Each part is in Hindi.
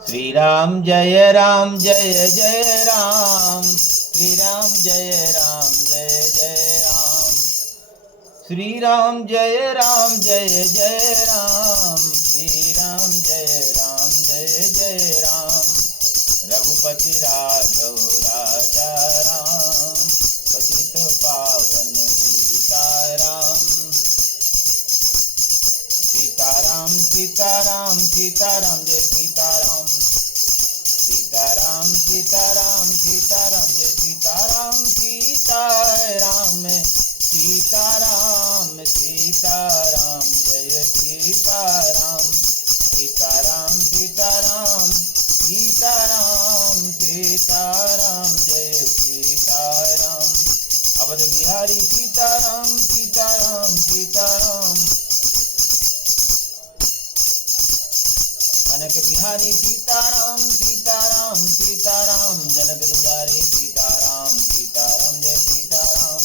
श्री राम जय राम जय जय राम, श्री राम जय राम जय जय राम, श्री राम जय राम जय जय राम, श्री राम जय राम जय जय राम। रघुपति राघव राजा राम, पतित पावन सीताराम, सीताराम सीताराम सीताराम जय सीताराम, सीताराम सीताराम सीताराम जय सीताराम, सीताराम सीताराम सीताराम जय सीताराम, सीताराम सीताराम सीताराम सीताराम जय सीताराम। अवध बिहारी सीताराम सीताराम सीताराम, कनक बिहारी सीताराम सीताराम सीताराम, जनक दुलारे सीताराम सीताराम जय सीताराम,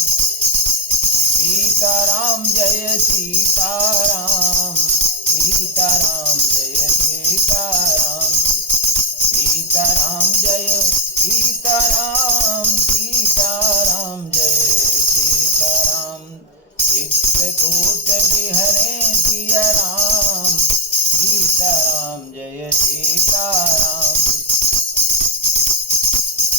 सीताराम जय सीताराम, सीताराम जय सीताराम, सीताराम जय सीताराम, सीताराम जय सीताराम। चित्रकूट बिहरे सिया राम, सीताराम जय सीताराम,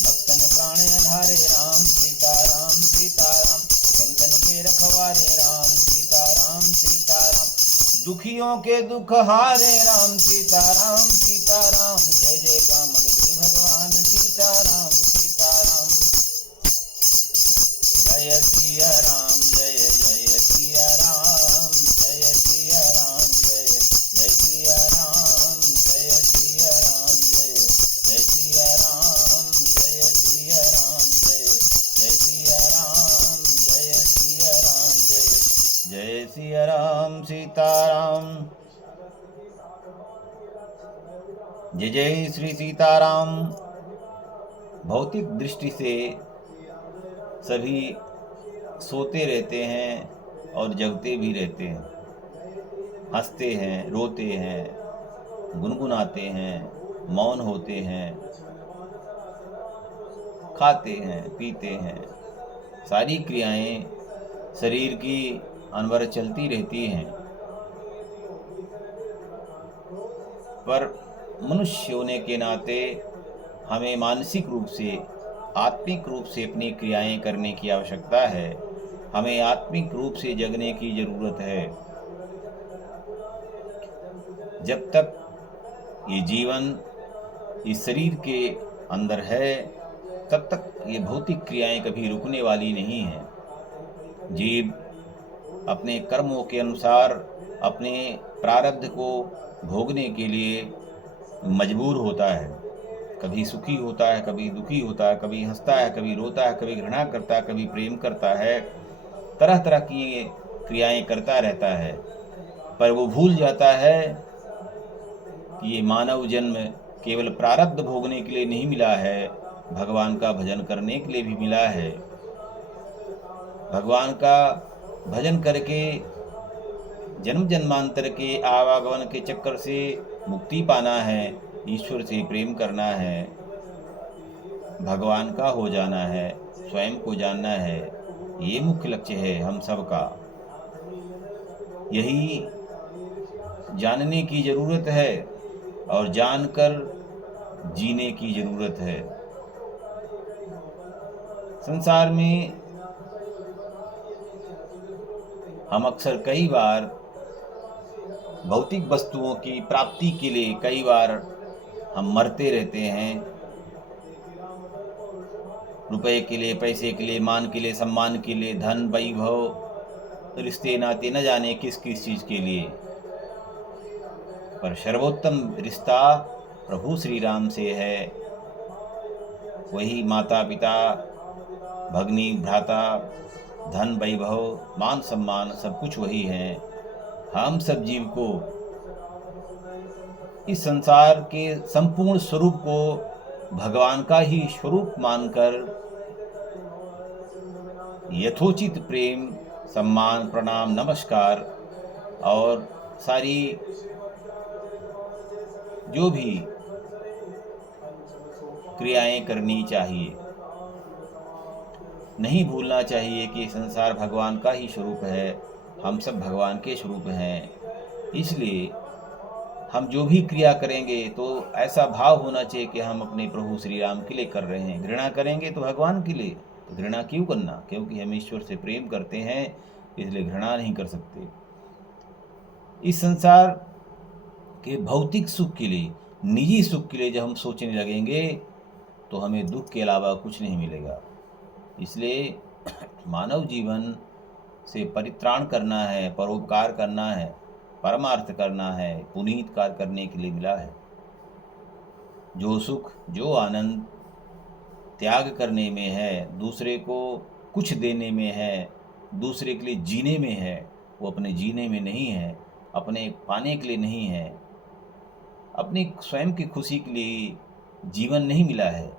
भक्तन प्राण आधारे राम, सीताराम सीताराम, संतन के रखवारे राम, सीताराम सीताराम, दुखियों के दुख हारे राम, सीताराम सीताराम, जय जय कामन के भगवान सीताराम सीताराम। जय सिया राम जय जय सिया राम, जय सिया राम जय जय सिया राम, जय सिया राम जय जय सिया राम, जय सिया राम जय जय सिया राम, जय सिया राम जय जय सिया राम सीताराम। जय जय श्री सीताराम। भौतिक दृष्टि से सभी सोते रहते हैं और जगते भी रहते हैं, हंसते हैं, रोते हैं, गुनगुनाते हैं, मौन होते हैं, खाते हैं, पीते हैं, सारी क्रियाएं शरीर की अनवर चलती रहती हैं। पर मनुष्य होने के नाते हमें मानसिक रूप से, आत्मिक रूप से अपनी क्रियाएं करने की आवश्यकता है। हमें आत्मिक रूप से जगने की जरूरत है। जब तक ये जीवन इस शरीर के अंदर है, तब तक ये भौतिक क्रियाएं कभी रुकने वाली नहीं हैं। जीव अपने कर्मों के अनुसार अपने प्रारब्ध को भोगने के लिए मजबूर होता है। कभी सुखी होता है, कभी दुखी होता है, कभी हंसता है, कभी रोता है, कभी घृणा करता है, कभी प्रेम करता है, तरह तरह की क्रियाएं करता रहता है। पर वो भूल जाता है कि ये मानव जन्म केवल प्रारब्ध भोगने के लिए नहीं मिला है, भगवान का भजन करने के लिए भी मिला है। भगवान का भजन करके जन्म जन्मांतर के आवागमन के चक्कर से मुक्ति पाना है, ईश्वर से प्रेम करना है, भगवान का हो जाना है, स्वयं को जानना है। ये मुख्य लक्ष्य है हम सबका। यही जानने की जरूरत है और जानकर जीने की जरूरत है। संसार में हम अक्सर कई बार भौतिक वस्तुओं की प्राप्ति के लिए कई बार हम मरते रहते हैं। रुपए के लिए, पैसे के लिए, मान के लिए, सम्मान के लिए, धन, वैभव, रिश्ते नाते, न जाने किस किस चीज़ के लिए। पर सर्वोत्तम रिश्ता प्रभु श्री राम से है। वही माता पिता, भगनी भ्राता, धन वैभव, मान सम्मान, सब कुछ वही है। हम सब जीव को इस संसार के संपूर्ण स्वरूप को भगवान का ही स्वरूप मानकर यथोचित प्रेम, सम्मान, प्रणाम, नमस्कार और सारी जो भी क्रियाएं करनी चाहिए। नहीं भूलना चाहिए कि संसार भगवान का ही स्वरूप है, हम सब भगवान के स्वरूप हैं। इसलिए हम जो भी क्रिया करेंगे तो ऐसा भाव होना चाहिए कि हम अपने प्रभु श्री राम के लिए कर रहे हैं। घृणा करेंगे तो भगवान के लिए, तो घृणा क्यों करना? क्योंकि हम ईश्वर से प्रेम करते हैं, इसलिए घृणा नहीं कर सकते। इस संसार के भौतिक सुख के लिए, निजी सुख के लिए जब हम सोचने लगेंगे तो हमें दुख के अलावा कुछ नहीं मिलेगा। इसलिए मानव जीवन से परित्राण करना है, परोपकार करना है, परमार्थ करना है, पुनीत कार्य करने के लिए मिला है। जो सुख, जो आनंद त्याग करने में है, दूसरे को कुछ देने में है, दूसरे के लिए जीने में है, वो अपने जीने में नहीं है, अपने पाने के लिए नहीं है, अपनी स्वयं की खुशी के लिए जीवन नहीं मिला है।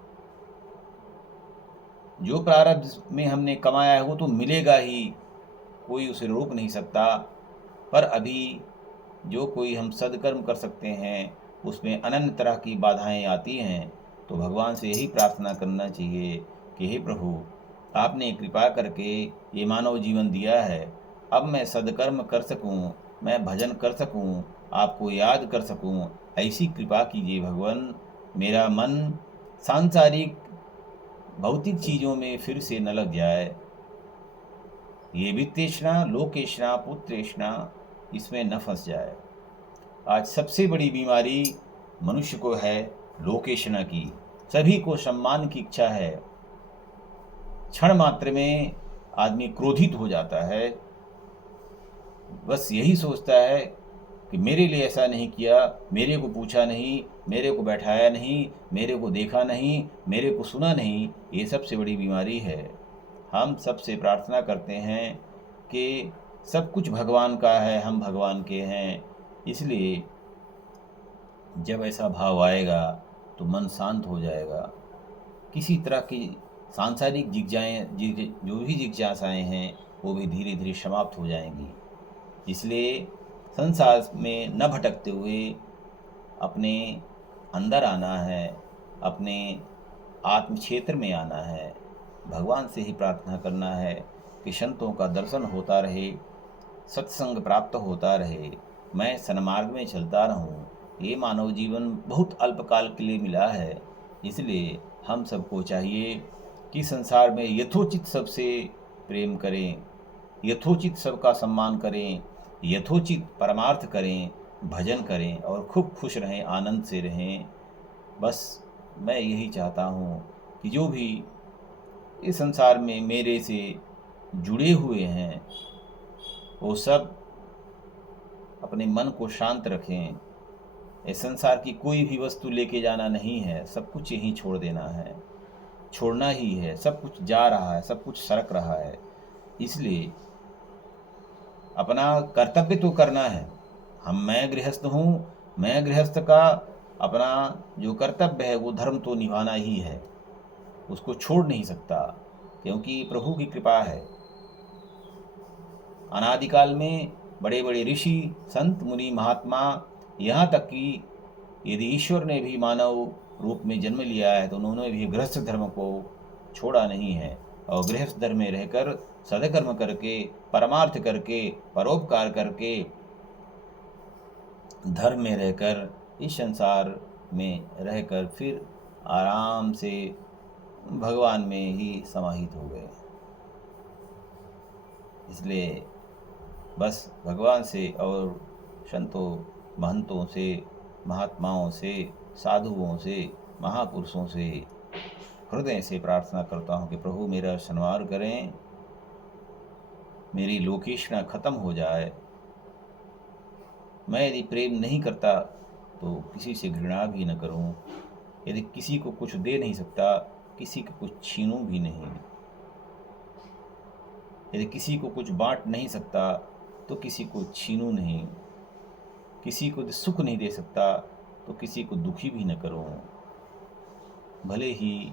जो प्रारब्ध में हमने कमाया है वो तो मिलेगा ही, कोई उसे रोक नहीं सकता। पर अभी जो कोई हम सदकर्म कर सकते हैं उसमें अनन्य तरह की बाधाएं आती हैं, तो भगवान से यही प्रार्थना करना चाहिए कि हे प्रभु, आपने कृपा करके ये मानव जीवन दिया है, अब मैं सदकर्म कर सकूं, मैं भजन कर सकूं, आपको याद कर सकूं, ऐसी कृपा कीजिए भगवान। मेरा मन सांसारिक भौतिक चीज़ों में फिर से न लग जाए। ये वित्तेषणा, लोकेषणा, पुत्रेषणा, इसमें न फंस जाए। आज सबसे बड़ी बीमारी मनुष्य को है लोकेषणा की। सभी को सम्मान की इच्छा है। क्षण मात्र में आदमी क्रोधित हो जाता है, बस यही सोचता है कि मेरे लिए ऐसा नहीं किया, मेरे को पूछा नहीं, मेरे को बैठाया नहीं, मेरे को देखा नहीं, मेरे को सुना नहीं। ये सबसे बड़ी बीमारी है। हम सबसे प्रार्थना करते हैं कि सब कुछ भगवान का है, हम भगवान के हैं। इसलिए जब ऐसा भाव आएगा तो मन शांत हो जाएगा। किसी तरह की सांसारिक जो भी जिज्ञासाएँ हैं वो भी धीरे धीरे समाप्त हो जाएंगी। इसलिए संसार में न भटकते हुए अपने अंदर आना है, अपने आत्म क्षेत्र में आना है। भगवान से ही प्रार्थना करना है कि संतों का दर्शन होता रहे, सत्संग प्राप्त होता रहे, मैं सन्मार्ग में चलता रहूं। ये मानव जीवन बहुत अल्पकाल के लिए मिला है। इसलिए हम सबको चाहिए कि संसार में यथोचित सबसे प्रेम करें, यथोचित सबका सम्मान करें, यथोचित परमार्थ करें, भजन करें और खूब खुश रहें, आनंद से रहें। बस मैं यही चाहता हूँ कि जो भी इस संसार में मेरे से जुड़े हुए हैं वो सब अपने मन को शांत रखें। इस संसार की कोई भी वस्तु लेके जाना नहीं है, सब कुछ यहीं छोड़ देना है, छोड़ना ही है। सब कुछ जा रहा है, सब कुछ सरक रहा है। इसलिए अपना कर्तव्य तो करना है। मैं गृहस्थ हूँ, मैं गृहस्थ का अपना जो कर्तव्य है वो धर्म तो निभाना ही है, उसको छोड़ नहीं सकता, क्योंकि प्रभु की कृपा है। अनादिकाल में बड़े बड़े ऋषि, संत, मुनि, महात्मा, यहाँ तक कि यदि ईश्वर ने भी मानव रूप में जन्म लिया है तो उन्होंने भी गृहस्थ धर्म को छोड़ा नहीं है, और गृहस्थ धर्म में रहकर सदकर्म करके, परमार्थ करके, परोपकार करके, धर्म में रहकर, इस संसार में रहकर फिर आराम से भगवान में ही समाहित हो गए। इसलिए बस भगवान से और संतों, महंतों से, महात्माओं से, साधुओं से, महापुरुषों से हृदय से प्रार्थना करता हूँ कि प्रभु मेरा सन्मार्ग करें, मेरी लोकेशना खत्म हो जाए। मैं यदि प्रेम नहीं करता तो किसी से घृणा भी न करूं। यदि किसी को कुछ दे नहीं सकता, किसी को कुछ छीनूं भी नहीं। यदि किसी को कुछ बांट नहीं सकता तो किसी को छीनूं नहीं। किसी को सुख नहीं दे सकता तो किसी को दुखी भी न करूं। भले ही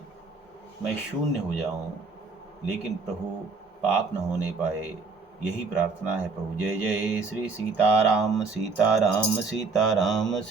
मैं शून्य हो जाऊं, लेकिन प्रभु पाप न होने पाए, यही प्रार्थना है प्रभु। जय जय श्री सीताराम, सीताराम, सीताराम।